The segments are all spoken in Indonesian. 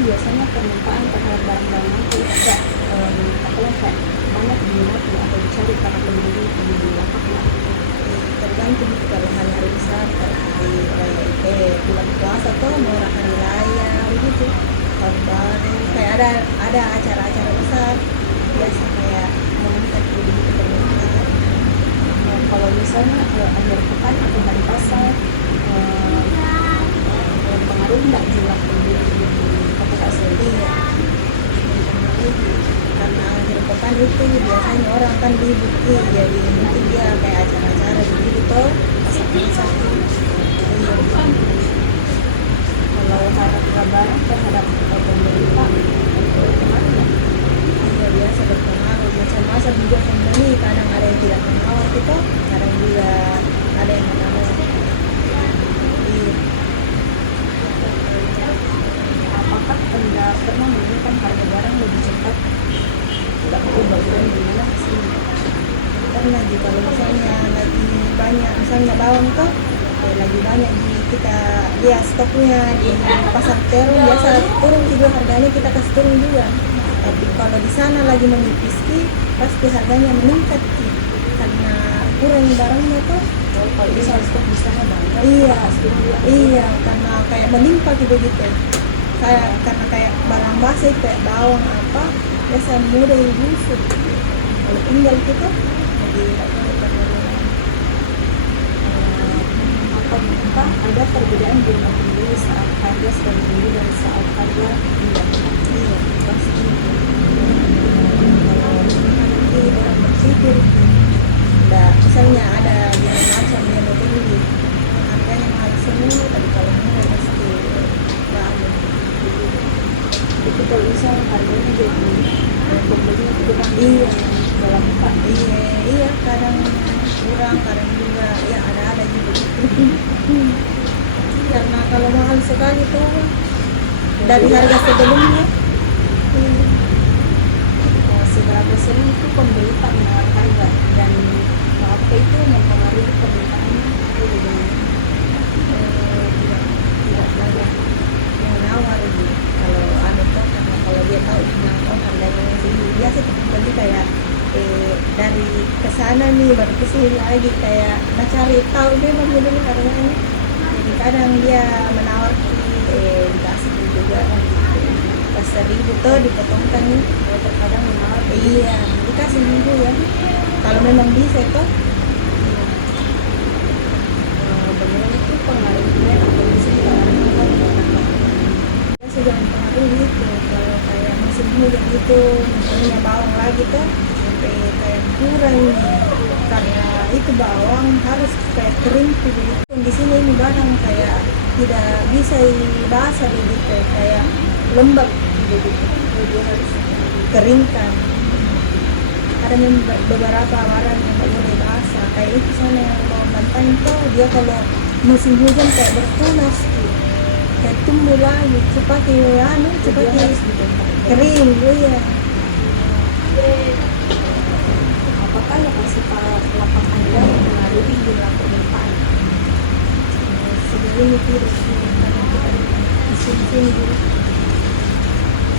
biasanya permintaan terhadap barang-barang itu kayak kayak banyak diminati atau dicari para pembeli di lapak ya. Tergantung kalau hari-hari besar kayak hari raya bulan puasa tuh mau hari raya begitu, tahun baru kayak ada acara-acara besar biasa kayak meningkat begitu permintaan. Kalau misalnya akhir pekan atau hari pasar pengaruh nggak jumlah pembeli di kota Kasel? Iya, mempengaruhi karena akhir pekan itu biasanya orang kan libur jadi mungkin dia kayak acara-acara begitu tuh masak-masak. Iya, Kalau harap lebaran terhadap pembeli Pak berpengaruh ya? iya biasa berpengaruh. Macam-macam juga pembeli, kadang ada yang tidak menawar gitu, kadang juga ada yang menawar. Iya. Apakah Anda pernah menemukan harga barang lebih cepat? Tidak tahu bagian gimana sih? Karena juga kalau misalnya lagi banyak misalnya bawang tuh lagi banyak di kita lihat stoknya di pasar terung biasa turun juga harganya, kita kasih turun juga. Tapi kalau di sana lagi menipis pasti harganya meningkat karena kurang barangnya tuh. Kalau bisa stok di sana banyak. Iya, iya karena kayak melimpah begitu. Karena kayak barang basi kayak bawang apa biasa mudah busuk. Kalau tinggal kita jadi Apakah ada perbedaan di pembeli saat harga sedang tinggi dan saat harga rendah? iya pasti. Kalau nanti orang berpikir misalnya ada yang macam yang mau beli harganya mahal semua, tapi kalau murah pasti nggak ada. Itu kalau misalnya harganya jadi tinggi, pembelinya itu kan Iya, dalam Pak. iya kadang kurang, kadang juga ya ada juga karena kalau mahal sekali tuh dari harga sebelumnya. Seberapa sering itu pembeli Pak menawar harga dan apa itu mempengaruhi permintaannya? Tidak banyak yang nawar ini kalau anu tuh, karena kalau dia tahu harganya yang tinggi biasa pembeli kayak dari kesana nih baru kesini lagi kayak cari tahu memang dulu harganya, jadi kadang dia menawar dikasih juga pas 1.000 tuh dipotongkan nih, Terkadang menawar iya dikasih juga ya kalau memang bisa tuh. bagaimana itu pengaruhnya atau musim pengaruhnya? Biasa jangan pengaruh gitu kalau kayak musim hujan itu misalnya bawang lagi tuh sampai kayak kurang nih, karena itu bawang harus kayak kering tuh begitu. Di sini ini barang kayak tidak bisa basah begitu, kayak lembab begitu, dia harus keringkan. Ada beberapa barang yang nggak boleh basah kayak itu sana yang bawang bantan itu dia kalau musim hujan kayak bertunas kayak tumbuh lagi cepat kering ya. Apakah lokasi lapak Anda mempengaruhi jumlah permintaan? Sebelum itu karena kita di sini dulu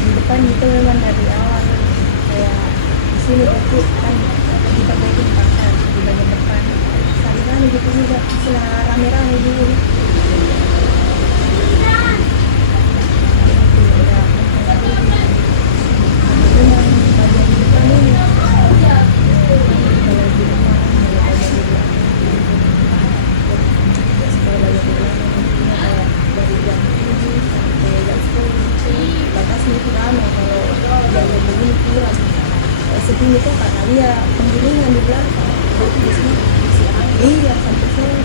di depan itu memang dari awal kayak di sini itu kan kita bikin pasar di bagian depan sekali gitu juga istilah rame-rame dulu. Memang bagian depan ini kalau di rumah sekolah bagian depan kayak dari jam 7 sampai jam 10 batasnya itu lama, kalau jam begini kurang segini tuh karena dia penggilingan di belakang. Berarti di sini masih ada. Iya sampai sore.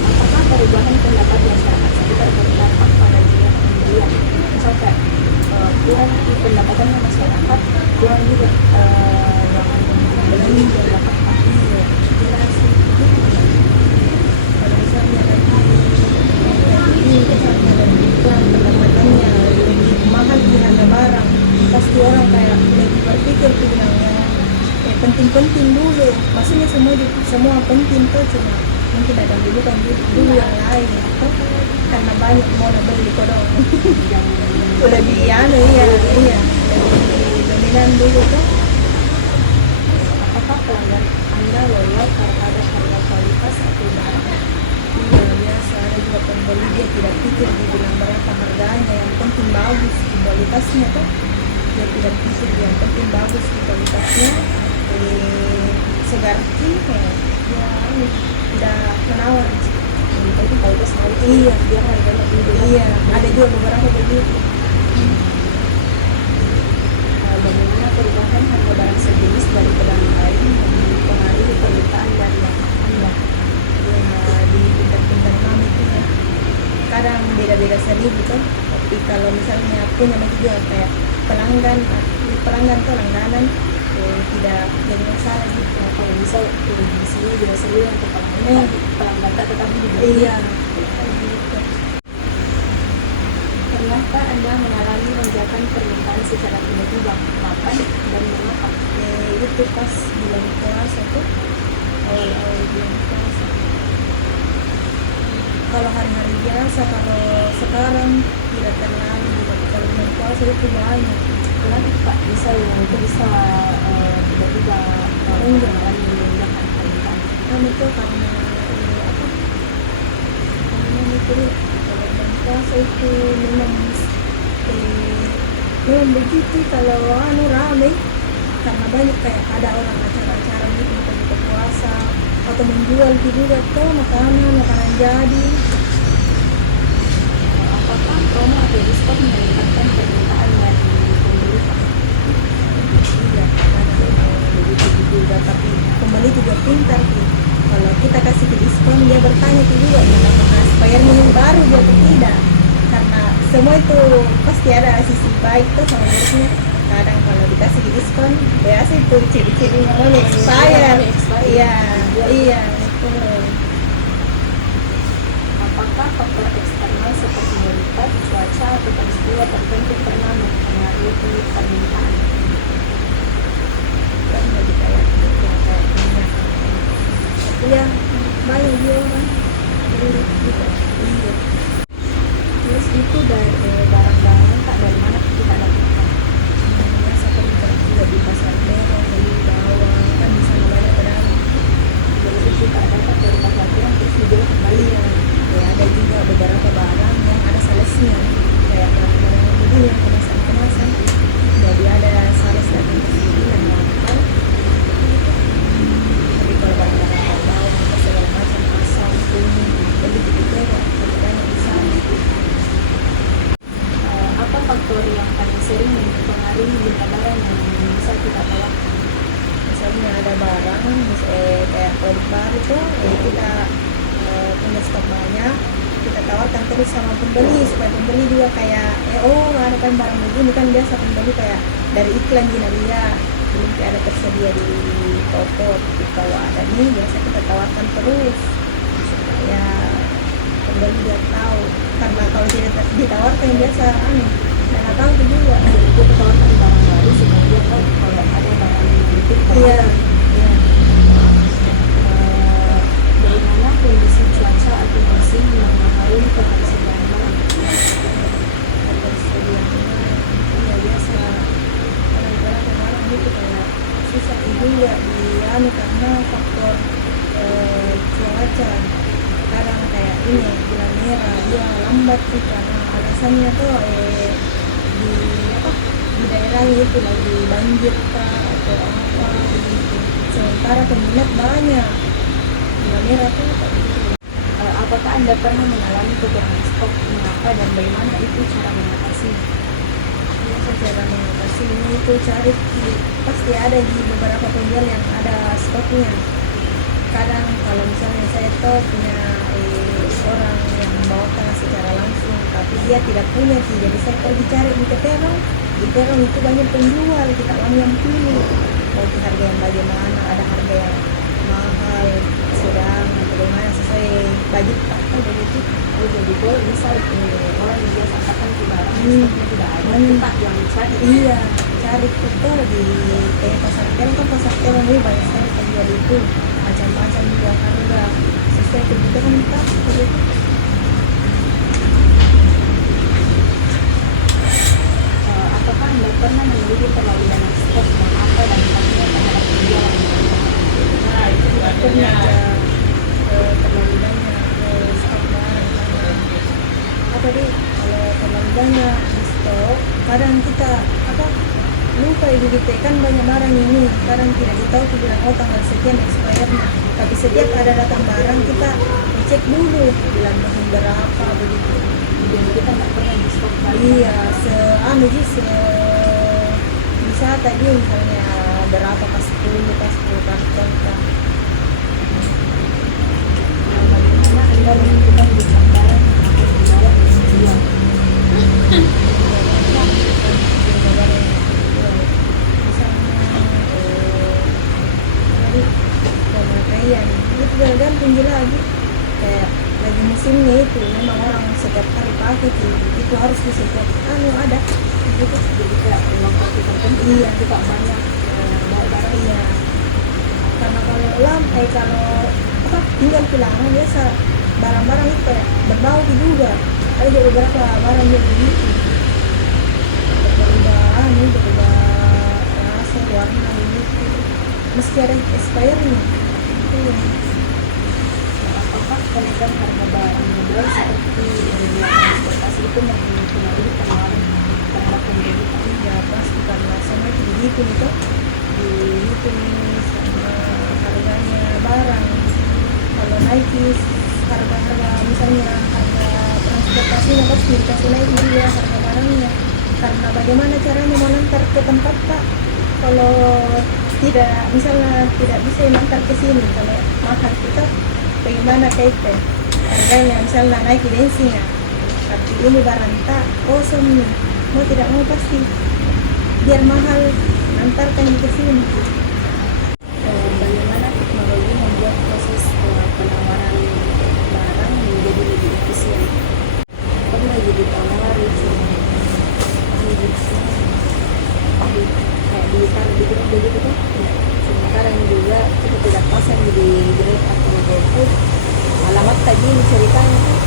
Apakah perubahan pendapat masyarakat sekitar berdampak pada jumlah pembelian? Misal kayak kurang di pendapatannya masyarakat, kurang juga yang membeli dan dapat Iya jelas sih. Kalau misalnya lagi ini misalnya lagi kurang pendapatannya lebih mahal di harga barang, pasti orang kayak lebih berpikir tuh bilang yang penting-penting dulu, maksudnya semua penting tuh, cuma mungkin ada bukan dulu yang lain atau karena banyak mau beli kodong lebih anu iya iya lebih dominan dulu tuh. Apakah pelanggan Anda loyal terhadap harga kualitas atau barang? Iya biasa ada juga pembeli dia tidak pikir dibilang berapa harganya, yang penting bagus di kualitasnya tuh, dia tidak pikir yang penting bagus di kualitasnya, segar ya dia tidak menawar. Tapi kualitas bagus, Iya biar harganya lebih iya ada juga beberapa begitu. Bagaimana perubahan harga barang sejenis dari pedang lain mempengaruhi permintaan dan Anda? Ya, di pintar-pintar kami itu ya kadang beda-beda seribu tuh, tapi kalau misalnya punya lagi juga kayak pelanggan tuh langganan tidak jadi masalah gitu. Kalau bisa di sini juga seru untuk pelanggan, pelanggan tak tetap di Iya. Pernahkah Anda mengalami lonjakan permintaan secara tiba-tiba, makan dan mengapa? Itu pas bulan puasa tuh, awal-awal bulan puasa. Kalau hari-hari biasa, kalau sekarang tidak terlalu, tapi kalau bulan puasa itu banyak. Kenapa Pak bisa itu bisa tiba-tiba mengalami lonjakan permintaan? Kan itu karena apa? Karena itu kalau bulan puasa itu memang begitu kalau anu rame karena banyak kayak ada orang acara-acara gitu buka puasa atau menjual juga tuh makanan jadi. Apakah promo atau diskon meningkatkan permintaan dari pembeli Pak? Iya kadang begitu juga, tapi pembeli juga pintar sih, kalau kita kasih diskon dia bertanya juga apakah bayarnya yang baru dia atau tidak, karena semua itu pasti ada sisi baik tuh sama buruknya. Kadang kalau dikasih diskon biasa itu ciri-ciri namanya expired. Iya iya itu. Apakah faktor eksternal seperti kualitas, cuaca, atau peristiwa tertentu pernah mempengaruhi permintaan? Kan lebih kayak gitu kayak minyak, tapi ya banyak dia orang beli gitu. Iya. Terus itu dari barang-barangnya Kak, dari mana kita dapatkan? Biasa kan juga di pasar terong beli bawang kan di sana banyak pedang. Jadi kita dapat dari pasar kurang terus dijual kembali. Iya ya ada juga beberapa barang yang ada salesnya, kayak barang-barang yang begini yang kemasan-kemasan jadi ada sales datang ke sini dan lapar. Tapi kalau barang-barang kayak bawang atau segala macam asam kuning beli di terong lebih banyak di sana. Apa faktor yang paling sering mempengaruhi jumlah barang yang bisa kita tawarkan? Misalnya ada barang kayak produk baru tuh kita punya stok banyak, kita tawarkan terus sama pembeli supaya pembeli juga kayak oh ada kan barang begini, kan biasa pembeli kayak dari iklan gini lihat belum kayak ada tersedia di toko, kalau ada nih biasa kita tawarkan terus supaya pembeli dia tahu, karena kalau tidak ditawarkan biasa nggak tahu itu juga. Kita tawarkan barang baru supaya dia tahu kalau ada barang yang itu. Iya iya. Bagaimana kondisi cuaca atau musim yang mempengaruhi ketersediaan barang? Ketersediaan barang iya biasa kadang-kadang barang itu kayak susah juga di karena faktor cuaca. Kadang kayak ini bulan merah dia lambat sih karena alasannya tuh di apa di daerah itu lagi banjir kah atau apa begitu, sementara peminat banyak bulan merah tuh kayak gitu. Apakah Anda pernah mengalami kekurangan stok? Mengapa dan bagaimana itu cara mengatasinya? Biasa cara mengatasi ini itu cari pasti ada di beberapa penjual yang ada stoknya. Kadang kalau misalnya saya tahu punya orang yang membawakan secara langsung tapi dia tidak punya sih, jadi saya pergi cari di terong itu banyak penjual, kita yang pilih mau di harga yang bagaimana, ada harga yang mahal sedang atau bagaimana sesuai budget apa begitu. Jadi kalau misal orang yang biasa katakan di barang stoknya tidak ada, kita yang cari. Iya cari itu di pasar terong kan pasar terong ini banyak sekali penjual itu macam-macam juga harga sesuai sesuai kebutuhan kita begitu. Apakah Anda pernah memiliki terlalu banyak stok dan apa dampaknya terhadap penjualan? Pernah ada terlalu banyak stok barang karena apa deh, kalau terlalu banyak di stok kadang kita apa lupa ibu kita kan banyak barang ini, kadang tidak ditahu kita bilang oh tanggal sekian expirednya, tapi setiap ada datang barang kita cek dulu bilang bahan berapa begitu. Dan kita nggak pernah di stok lagi. Iya, bisa tadi misalnya berapa pas 10 karton kan. Bagaimana Anda menentukan bidang barang yang akan dibawa dan dijual? Pemakaian itu tergantung lagi kayak lagi musimnya itu memang orang setiap kali pakai itu harus di setiap ada gitu. Jadi kayak waktu tertentu Iya. kita banyak bawa barang. Iya, karena kalau apa tinggal pulang biasa barang-barang itu kayak berbau juga, ada juga beberapa barang yang begitu berubah rasa warna begitu meski ada expirednya itu ya. Apakah kenaikan harga barang modal seperti yang transportasi itu mempengaruhi penawaran terhadap pembeli? Ya pasti karena sama itu begitu nih sama harganya barang kalau naik harga misalnya harga transportasinya pasti dikasih naik juga harga barangnya karena bagaimana caranya mau nantar ke tempat Pak kalau tidak misalnya tidak bisa nantar ke sini kalau mahal kita bagaimana kaitnya harganya misalnya naik bensinnya tapi ini barang tak kosong nih mau tidak mau pasti biar mahal antarkan ke sini. Bagaimana teknologi membuat proses penawaran barang menjadi lebih efisien? Pernah jadi tawari kayak ditaruh di grup begitu tuh. Sekarang juga kita tidak pasang di grup atau GoFood. Alamat tadi ceritanya tuh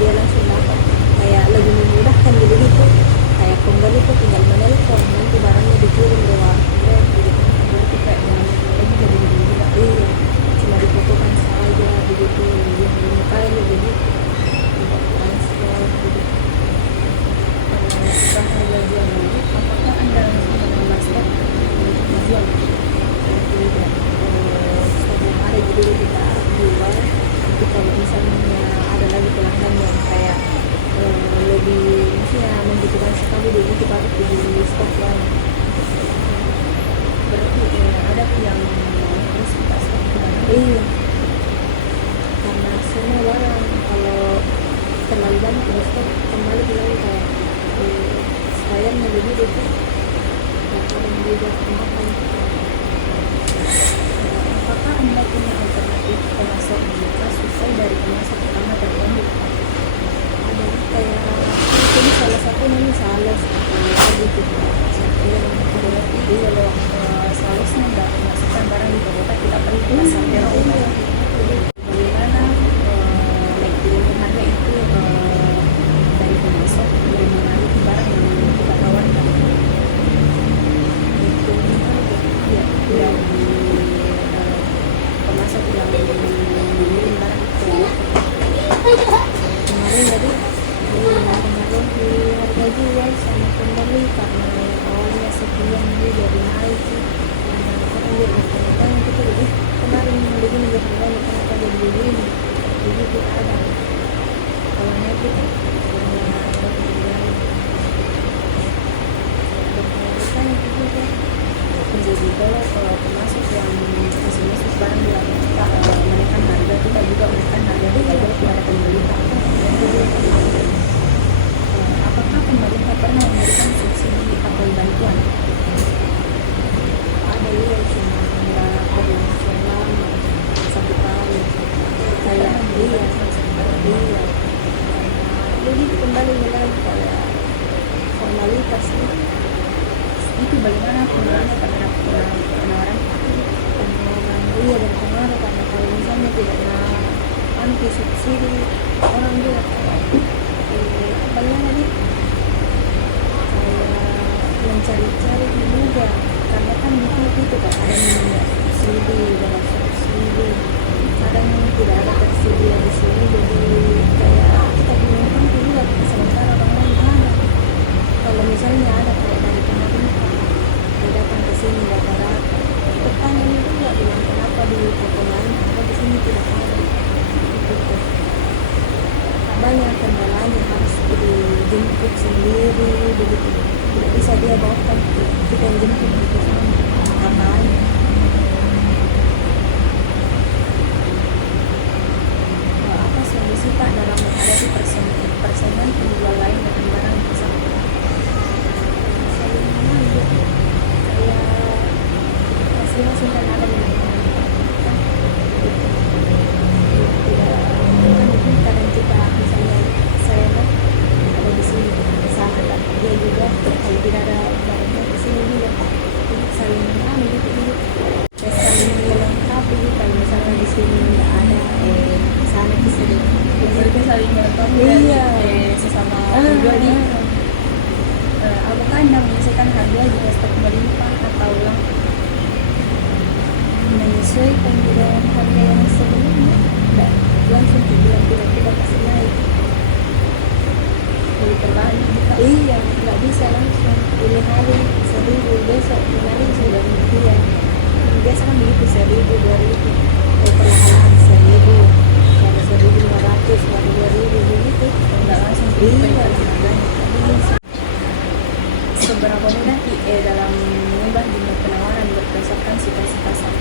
dia langsung dapat kayak lebih memudahkan begitu. Kayak pembeli tuh tinggal menelpon nanti barangnya dikirim lewat Grab begitu. Berarti kayak dengan teknologi jadi lebih mudah. Iya, cuma difotokan saja begitu yang dimintain begitu. Tidak transfer begitu. Setelah harga jual ini, apakah Anda langsung menambah stok untuk menjual? Tidak. Stok yang ada jadi kita jual. Tapi kalau misalnya ada lagi pelanggan yang kayak lebih misalnya membutuhkan sekali jadi kita harus beli stok lagi. Berarti ada yang harus kita stok barang. Iya, karena semua barang kalau terlalu banyak di stok kembali lagi kayak sayangnya begitu tuh orang juga makan. Apakah Anda punya alternatif pemasok digital sesuai dari pemasok utama tertentu? Ada kayak ini salah satu namanya Sales atau gitu. Yang berarti kalau Salesnya nggak masukkan barang di Toyota kita pergi ke pasar Eropa. Bagaimana naik turun harga itu dari pemasok yang mengalami barang yang kita tawarkan. Turun harga ya dari pemasok yang mengirim barang itu. Kemarin jadi mempengaruhi harga jual sama pembeli karena awalnya sekian dia jadi naik karena orang dia bertanya kita jadi kemarin begini harganya kenapa jadi begini begitu ada kalau naik itu bertanya juga menjadi kalau termasuk yang masuk barang yang menaikkan harga kita juga menaikkan harga kita kepada pembeli. Apakah pemerintah pernah memberikan subsidi atau bantuan? Ada ya, cuma berapa bulan lama 1 tahun kayak dia mencari-cari juga karena kan itu kan ada minyak subsidi, beras subsidi, kadang tidak ada tersedia di sini, jadi kayak kita bingung kan juga sementara orang lain ada. Kalau misalnya ada kayak dari pemerintah dia datang ke sini rata-rata, bertanya juga bilang kenapa di kota lain ada di sini tidak ada. Gitu. Banyak kendalanya, harus dijemput sendiri begitu, tidak bisa dia bawakan, kita yang jemput gitu katanya. Apa solusi Pak dalam menghadapi persaingan penjual lain dengan barang yang sama? Saling mengalir, kayak masing-masing kan ada di lingkungan kan, tidak kan mungkin kadang kita misalnya saya kan ada di sini sama kan dia juga kalau tidak ada barangnya di sini juga, jadi saling gitu gitu, kayak saling melengkapi. Kalau misalnya di sini nggak ada di sana bisa Mereka saling melengkapi iya sesama ah, penjual nih. aku kan tidak menyelesaikan harga juga stok melimpah atau menyesuaikan dengan harga yang sebelumnya, dan langsung dibilang tidak kasih naik. Jadi terlalu kita iya nggak bisa langsung ini hari 1.000 besok hari sudah rupiah, biasa kan begitu 1.000 2.000 perlahan-lahan 1.000 baru 1.500 baru 2.000 begitu, Nggak langsung iya diperhatikan harganya. seberapa mudah dalam mengubah jumlah penawaran berdasarkan situasi pasar.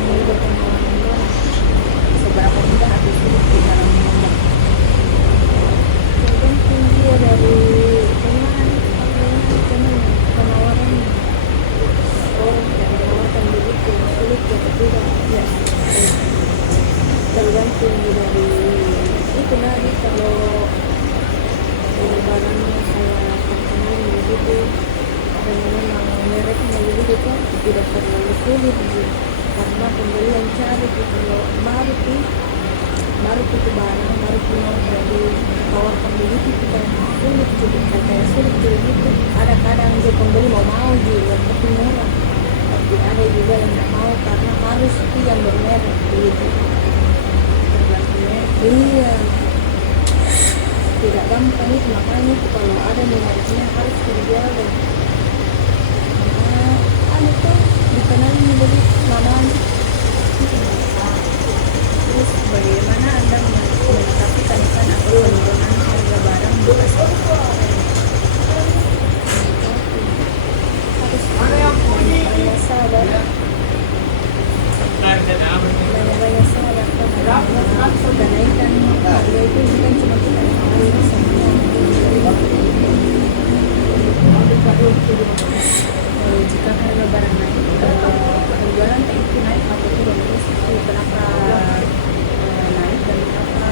Mengubah penawaran barang, seberapa mudah atau sulit di dalam mengubah. Tergantung dia dari penawaran orang yang menawarkan begitu sulit atau tidak ya. Tergantung dari itu lagi, kalau barangnya kayak terkenal begitu dan memang mereknya begitu kan tidak terlalu sulit gitu. Karena pembeli yang cari tuh kalau baru itu barang baru mau jadi tawarkan begitu kita sulit jadi kayak sulit begitu. Kadang-kadang dia pembeli mau juga tapi murah, tapi ada juga yang nggak mau karena harus itu yang bermerek begitu. Tergantung merek. Iya, tidak gampang itu, makanya itu kalau ada mereknya harus dijaga. Ada tuh dikenalin begitu namanya. Terus bagaimana Anda menetapkan kenaikan atau penurunan harga barang di pasar? Harus banyak sabar, banyak sabar karena kenaikan harga itu bukan cuma kita yang alami semua. Jika harga barang naik, penjualan itu naik atau turun, terus itu kenapa naik dan kenapa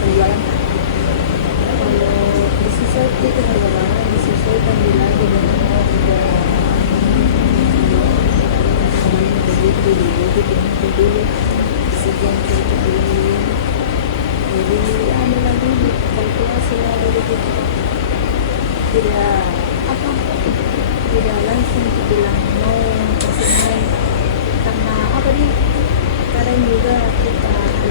penjualan naik? Kalau disesuaikan itu harga barang disesuaikan lagi dengan harga begitu dulu sekian dulu, jadi ada lagi kalkulasi lagi begitu, tidak tidak langsung dibilang mau kasih naik karena apa nih, kadang juga kita ada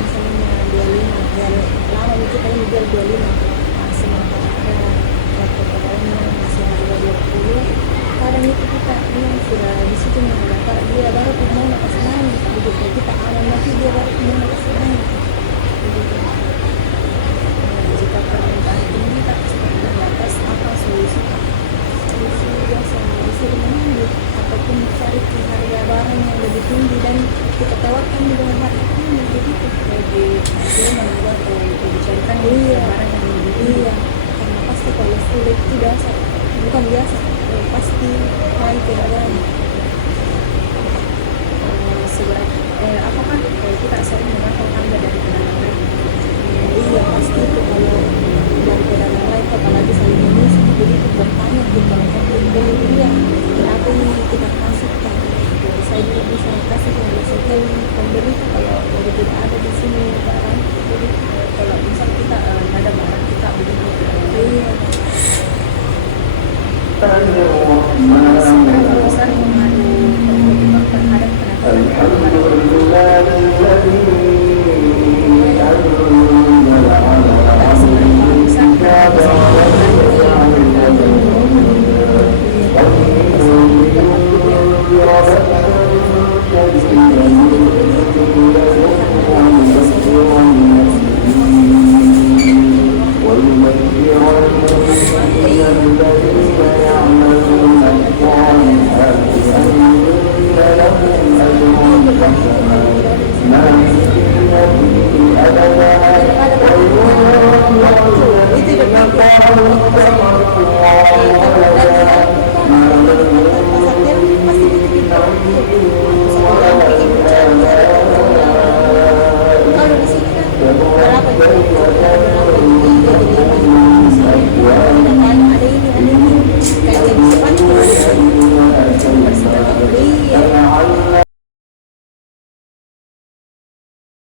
misalnya 25 ya lama itu kita ini jual 25, nah, sementara ada satu lainnya masih harga 20, kadang itu kita yang sudah di situ mendapat dia baru mau kasih naik begitu, kita aman lagi dia baru mau kasih naik begitu. Jika permintaan tinggi tak cepat terbatas, apa solusi? Solusi biasa disuruh menunggu ataupun cari harga barang yang lebih tinggi dan kita tawarkan dengan harga tinggi begitu. Jadi disuruh menunggu atau dicarikan barang yang lebih tinggi. Iya, karena pasti kalau sulit itu biasa, bukan biasa, pasti naik ke harganya. Apakah kita sering mengatur harga dari pedagang lain? Iya pasti itu kalau dari pedagang lain apalagi saling mengisi begitu bertanya kita beli dia kenapa ini kita kasih kan, jadi saya juga bisa kasih yang sekian pembeli kalau tidak ada di sini barang seberapa besar pengaruh perempuan terhadap penampilan itu